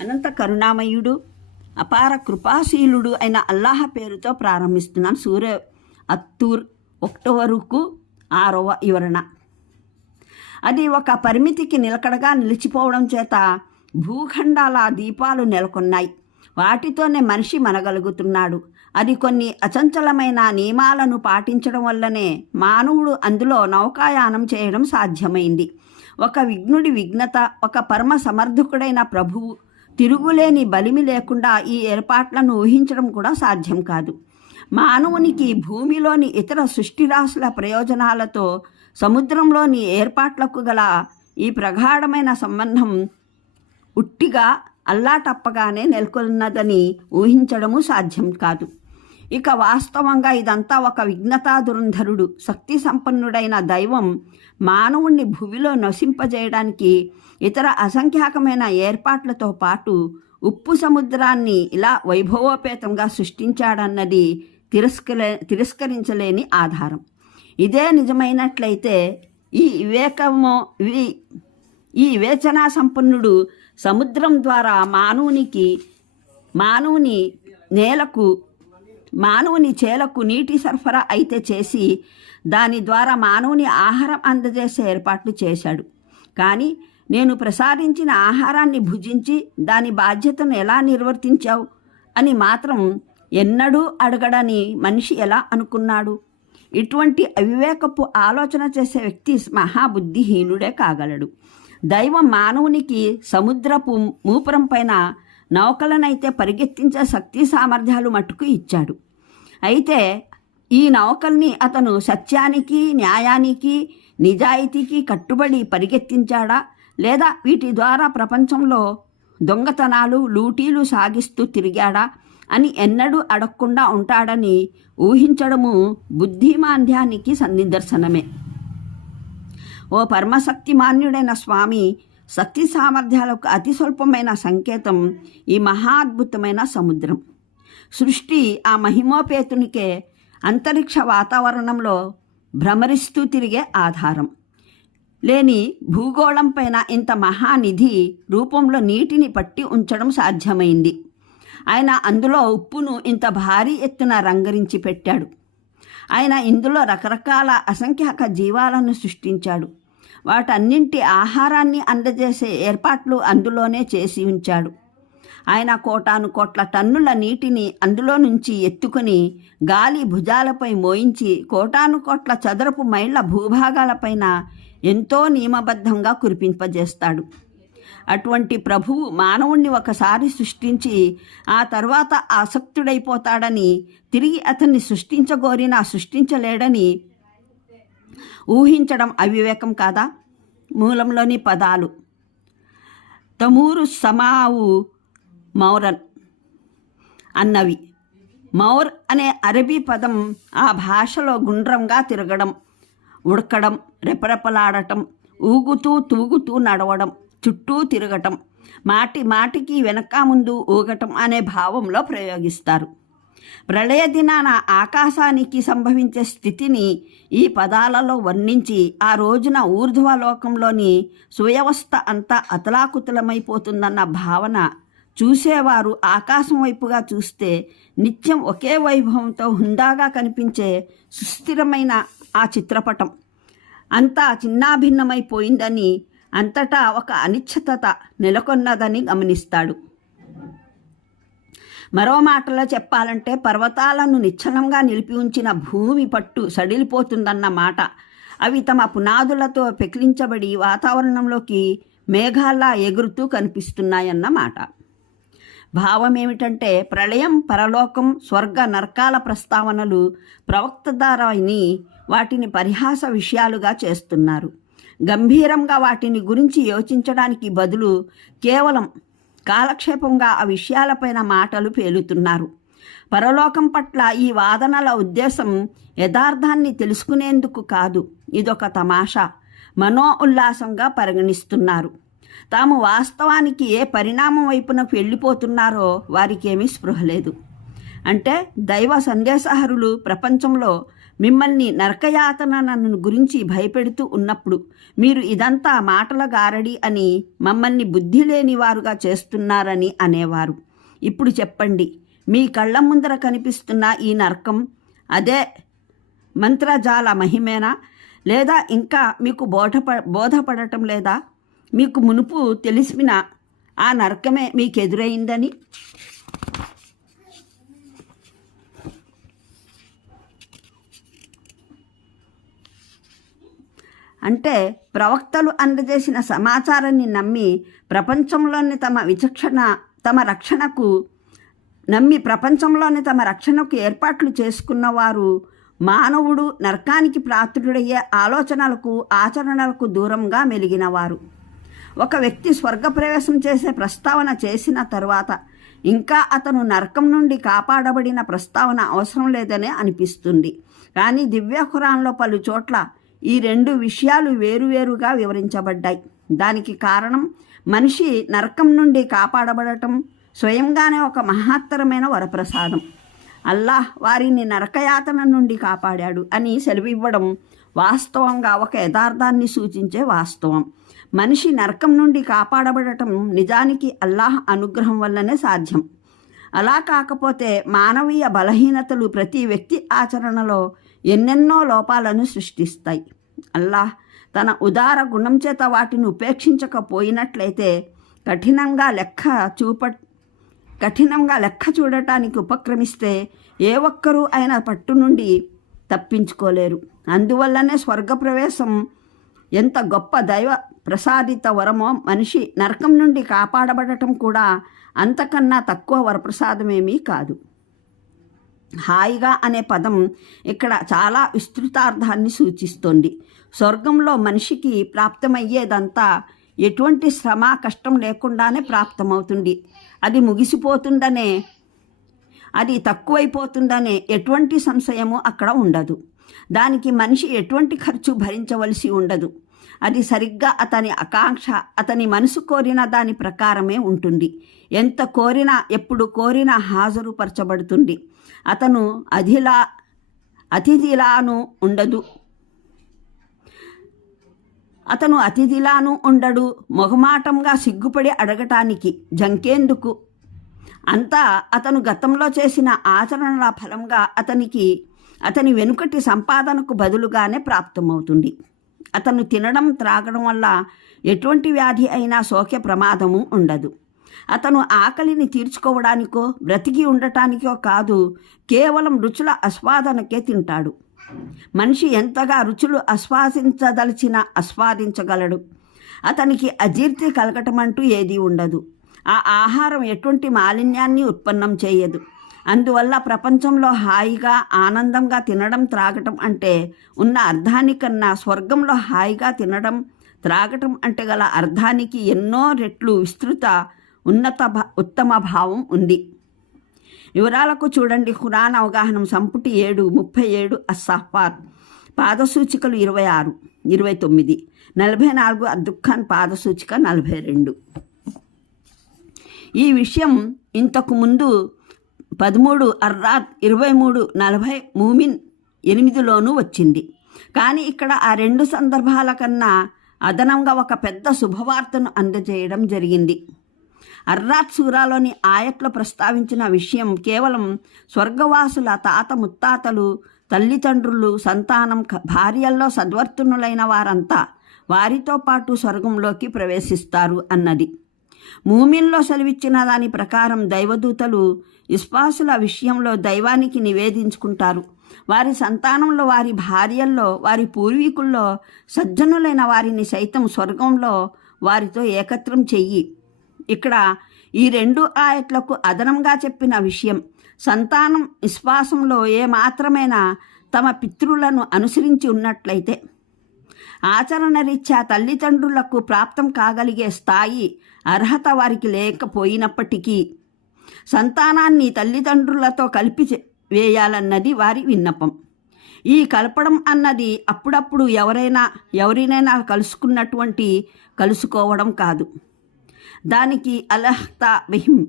అనంత కరుణామయుడు అపార కృపాశీలుడు అయిన అల్లాహ పేరుతో ప్రారంభిస్తున్నాను. సూర్య అత్తూర్ ఒక్టోబరుకు ఆరవ వివరణ. అది ఒక పరిమితికి నిలకడగా నిలిచిపోవడం చేత భూఖండాల దీపాలు నెలకొన్నాయి. వాటితోనే మనిషి మనగలుగుతున్నాడు. అది కొన్ని అచంచలమైన నియమాలను పాటించడం వల్లనే మానవుడు అందులో నౌకాయానం చేయడం సాధ్యమైంది. ఒక విఘ్నుడి విఘ్నత ఒక పరమ సమర్థకుడైన ప్రభువు తిరుగులేని బలిమి లేకుండా ఈ ఏర్పాట్లను ఊహించడం కూడా సాధ్యం కాదు. మానవునికి భూమిలోని ఇతర సృష్టిరాశుల ప్రయోజనాలతో సముద్రంలోని ఏర్పాట్లకు గల ఈ ప్రగాఢమైన సంబంధం ఉట్టిగా అల్లాటప్పగానే నెలకొన్నదని ఊహించడము సాధ్యం కాదు. ఇక వాస్తవంగా ఇదంతా ఒక విఘ్నతా దురంధరుడు శక్తి సంపన్నుడైన దైవం మానవుణ్ణి భూమిలో నశింపజేయడానికి ఇతర అసంఖ్యాకమైన ఏర్పాట్లతో పాటు ఉప్పు సముద్రాన్ని ఇలా వైభవోపేతంగా సృష్టించాడన్నది తిరస్కలే తిరస్కరించలేని ఆధారం. ఇదే నిజమైనట్లయితే ఈ వివేకము వి- ఈ వివేచనా సంపన్నుడు సముద్రం ద్వారా మానవునికి మానవుని నేలకు మానవుని చేలకు నీటి సరఫరా అయితే చేసి దాని ద్వారా మానవుని ఆహారం అందజేసే ఏర్పాట్లు చేశాడు. కానీ నేను ప్రసాదించిన ఆహారాన్ని భుజించి దాని బాధ్యతను ఎలా నిర్వర్తించావు అని మాత్రం ఎన్నడూ అడగడని మనిషి ఎలా అనుకున్నాడు? ఇటువంటి అవివేకపు ఆలోచన చేసే వ్యక్తి మహాబుద్ధిహీనుడే కాగలడు. దైవం మానవునికి సముద్రపు మూపురం పైన నౌకలనైతే పరిగెత్తించే శక్తి సామర్థ్యాలు మట్టుకు ఇచ్చాడు. అయితే ఈ నౌకల్ని అతను సత్యానికి న్యాయానికి నిజాయితీకి కట్టుబడి పరిగెత్తించాడా? లేదా వీటి ద్వారా ప్రపంచంలో దొంగతనాలు లూటీలు సాగిస్తూ తిరిగాడా? అని ఎన్నడూ అడగకుండా ఉంటాడని ఊహించడము బుద్ధిమాంద్యానికి సంనిదర్శనమే ఓ పరమశక్తిమాన్యుడైన స్వామి శక్తి సామర్థ్యాలకు అతి స్వల్పమైన సంకేతం ఈ మహా అద్భుతమైన సముద్రం. సృష్టి ఆ మహిమోపేతునికే అంతరిక్ష వాతావరణంలో భ్రమరిస్తూ తిరిగే ఆధారం. లేని భూగోళం పైన ఇంత మహానిధి రూపంలో నీటిని పట్టి ఉంచడం సాధ్యమైంది. ఆయన అందులో ఉప్పును ఇంత భారీ ఎత్తున రంగరించి పెట్టాడు. ఆయన ఇందులో రకరకాల అసంఖ్యాక జీవాలను సృష్టించాడు. వాటన్నింటి ఆహారాన్ని అందజేసే ఏర్పాట్లు అందులోనే చేసి ఉంచాడు. ఆయన కోటాను కోట్ల టన్నుల నీటిని అందులో నుంచి ఎత్తుకుని గాలి భుజాలపై మోయించి కోటాను కోట్ల చదరపు మైళ్ళ భూభాగాలపైన ఎంతో నియమబద్ధంగా కురిపింపజేస్తాడు. అటువంటి ప్రభువు మానవుణ్ణి ఒకసారి సృష్టించి ఆ తర్వాత ఆసక్తుడైపోతాడని తిరిగి అతన్ని సృష్టించగోరినా సృష్టించలేడని ఊహించడం అవివేకం కాదా? మూలంలోని పదాలు. తమూరు సమావు మౌరన్ అన్నవి. మౌర్ అనే అరబీ పదం ఆ భాషలో గుండ్రంగా తిరగడం ఉడకడం రెపరెపలాడటం ఊగుతూ తూగుతూ నడవడం చుట్టూ తిరగటం మాటి మాటికి వెనక ముందు ఊగటం అనే భావంలో ప్రయోగిస్తారు. ప్రళయ దినాన ఆకాశానికి సంభవించే స్థితిని ఈ పదాలలో వర్ణించి ఆ రోజున ఊర్ధ్వలోకంలోని సువ్యవస్థ అంతా అతలాకుతలమైపోతుందన్న భావన చూసేవారు ఆకాశం వైపుగా చూస్తే నిత్యం ఒకే వైభవంతో హుందాగా కనిపించే సుస్థిరమైన ఆ చిత్రపటం. అంతా చిన్నాభిన్నమైపోయిందని అంతటా ఒక అనిశ్చితత నెలకొన్నదని గమనిస్తాడు. మరో మాటలో చెప్పాలంటే పర్వతాలను నిశ్చలంగా నిలిపి ఉంచిన భూమి పట్టు సడిలిపోతుందన్న మాట. అవి తమ పునాదులతో పెకిలించబడి వాతావరణంలోకి మేఘాల్లా ఎగురుతూ కనిపిస్తున్నాయన్న మాట. భావం ఏమిటంటే ప్రళయం పరలోకం స్వర్గ నరకాల ప్రస్తావనలు ప్రవక్త ద్వారాని వాటిని పరిహాస విషయాలుగా చేస్తున్నారు. గంభీరంగా వాటిని గురించి యోచించడానికి బదులు కేవలం కాలక్షేపంగా ఆ విషయాలపైన మాటలు పేలుతున్నారు. పరలోకం పట్ల ఈ వాదనల ఉద్దేశం యథార్థాన్ని తెలుసుకునేందుకు కాదు. ఇదొక తమాషా. మనో ఉల్లాసంగా పరిగణిస్తున్నారు. తాము వాస్తవానికి ఏ పరిణామం వైపునకు వెళ్ళిపోతున్నారో వారికేమీ స్పృహ లేదు. అంటే దైవ సందేశహరులు ప్రపంచంలో మిమ్మల్ని నరకయాతనను గురించి భయపెడుతూ ఉన్నప్పుడు మీరు ఇదంతా మాటల గారడి అని మమ్మల్ని బుద్ధి లేని వారుగా చేస్తున్నారని అనేవారు. ఇప్పుడు చెప్పండి మీ కళ్ళ ముందర కనిపిస్తున్న ఈ నరకం అదే మంత్రజాల మహిమేనా? లేదా ఇంకా మీకు బోధప బోధపడటం లేదా? మీకు మునుపు తెలిసిన ఆ నరకమే మీకు ఎదురైందని అంటే ప్రవక్తలు అందజేసిన సమాచారాన్ని నమ్మి ప్రపంచంలోని తమ విచక్షణ తమ రక్షణకు నమ్మి ప్రపంచంలోని తమ రక్షణకు ఏర్పాట్లు చేసుకున్నవారు మానవుడు నరకానికి ప్రాతుడయ్యే ఆలోచనలకు ఆచరణలకు దూరంగా మెలిగినవారు. ఒక వ్యక్తి స్వర్గప్రవేశం చేసే ప్రస్తావన చేసిన తరువాత ఇంకా అతను నరకం నుండి కాపాడబడిన ప్రస్తావన అవసరం లేదనే అనిపిస్తుంది. కానీ దివ్య ఖురాన్లో పలు చోట్ల ఈ రెండు విషయాలు వేరువేరుగా వివరించబడ్డాయి. దానికి కారణం మనిషి నరకం నుండి కాపాడబడటం స్వయంగానే ఒక మహత్తరమైన వరప్రసాదం. అల్లాహ్ వారిని నరకయాతన నుండి కాపాడాడు అని సెలవివ్వడం వాస్తవంగా ఒక యథార్థాన్ని సూచించే వాస్తవం. మనిషి నరకం నుండి కాపాడబడటం నిజానికి అల్లాహ్ అనుగ్రహం వల్లనే సాధ్యం. అలా కాకపోతే మానవీయ బలహీనతలు ప్రతి వ్యక్తి ఆచరణలో ఎన్నెన్నో లోపాలను సృష్టిస్తాయి. అల్లాహ్ తన ఉదార గుణం చేత వాటిని ఉపేక్షించకపోయినట్లయితే కఠినంగా లెక్క చూప కఠినంగా లెక్క చూడటానికి ఉపక్రమిస్తే ఏ ఒక్కరూ ఆయన పట్టు నుండి తప్పించుకోలేరు. అందువల్లనే స్వర్గప్రవేశం ఎంత గొప్ప దైవ ప్రసాదిత వరమో మనిషి నరకం నుండి కాపాడబడటం కూడా అంతకన్నా తక్కువ వరప్రసాదమేమీ కాదు. హాయిగా అనే పదం ఇక్కడ చాలా విస్తృతార్థాన్ని సూచిస్తోంది. స్వర్గంలో మనిషికి ప్రాప్తమయ్యేదంతా ఎటువంటి శ్రమ కష్టం లేకుండానే ప్రాప్తమవుతుంది. అది ముగిసిపోతుందనే అది తక్కువైపోతుందనే ఎటువంటి సంశయము అక్కడ ఉండదు. దానికి మనిషి ఎటువంటి ఖర్చు భరించవలసి ఉండదు. అది సరిగ్గా అతని ఆకాంక్ష అతని మనసు కోరిన దాని ప్రకారమే ఉంటుంది. ఎంత కోరినా ఎప్పుడు కోరినా హాజరుపరచబడుతుంది. అతను అధిలా అతిథిలాను ఉండదు. అతను అతిథిలాను ఉండడు మొహమాటంగా సిగ్గుపడి అడగటానికి జంకేందుకు. అంతా అతను గతంలో చేసిన ఆచరణల ఫలంగా అతనికి అతని వెనుకటి సంపాదనకు బదులుగానే ప్రాప్తమవుతుంది. అతను తినడం త్రాగడం వల్ల ఎటువంటి వ్యాధి అయినా సోకే ప్రమాదము ఉండదు. అతను ఆకలిని తీర్చుకోవడానికో బ్రతికి ఉండటానికో కాదు కేవలం రుచుల ఆస్వాదనకే తింటాడు. మనిషి ఎంతగా రుచులు ఆస్వాదించదలిచినా ఆస్వాదించగలడు. అతనికి అజీర్తి కలగటం అంటూ ఏదీ ఉండదు. ఆ ఆహారం ఎటువంటి మాలిన్యాన్ని ఉత్పన్నం చేయదు. అందువల్ల ప్రపంచంలో హాయిగా ఆనందంగా తినడం త్రాగటం అంటే ఉన్న అర్థానికన్నా స్వర్గంలో హాయిగా తినడం త్రాగటం అంటే గల అర్థానికి ఎన్నో రెట్లు విస్తృత ఉన్నత ఉత్తమ భావం ఉంది. వివరాలకు చూడండి. ఖురాన్ అవగాహన సంపుటి ఏడు ముప్పై ఏడు అస్సాఫార్ పాదసూచికలు ఇరవై ఆరు ఇరవై తొమ్మిది నలభై నాలుగు అద్దుఖాన్ పాదసూచిక నలభై రెండు. ఈ విషయం ఇంతకు ముందు పదమూడు అర్రాత్ ఇరవై మూడు నలభై మూమిన్ ఎనిమిదిలోనూ వచ్చింది. కానీ ఇక్కడ ఆ రెండు సందర్భాల కన్నా అదనంగా ఒక పెద్ద శుభవార్తను అందజేయడం జరిగింది. అర్రాత్ సూరాలోని ఆయట్లో ప్రస్తావించిన విషయం కేవలం స్వర్గవాసుల తాత ముత్తాతలు తల్లిదండ్రులు సంతానం భార్యల్లో సద్వర్తనులైన వారంతా వారితో పాటు స్వర్గంలోకి ప్రవేశిస్తారు అన్నది. మూమిన్లో సెలవిచ్చిన దాని ప్రకారం దైవదూతలు విశ్వాసుల విషయంలో దైవానికి నివేదించుకుంటారు. వారి సంతానంలో వారి భార్యల్లో వారి పూర్వీకుల్లో సజ్జనులైన వారిని సైతం స్వర్గంలో వారితో ఏకత్రం చెయ్యి. ఇక్కడ ఈ రెండు ఆయట్లకు అదనంగా చెప్పిన విషయం సంతానం విశ్వాసంలో ఏ మాత్రమైనా తమ పితృలను అనుసరించి ఉన్నట్లయితే ఆచరణ రీత్యా తల్లిదండ్రులకు ప్రాప్తం కాగలిగే స్థాయి అర్హత వారికి లేకపోయినప్పటికీ సంతానాన్ని తల్లిదండ్రులతో కలిపి వేయాలన్నది వారి విన్నపం. ఈ కలపడం అన్నది అప్పుడప్పుడు ఎవరైనా ఎవరినైనా కలుసుకున్నటువంటి కలుసుకోవడం కాదు. దానికి అలహ్తా బిహిం.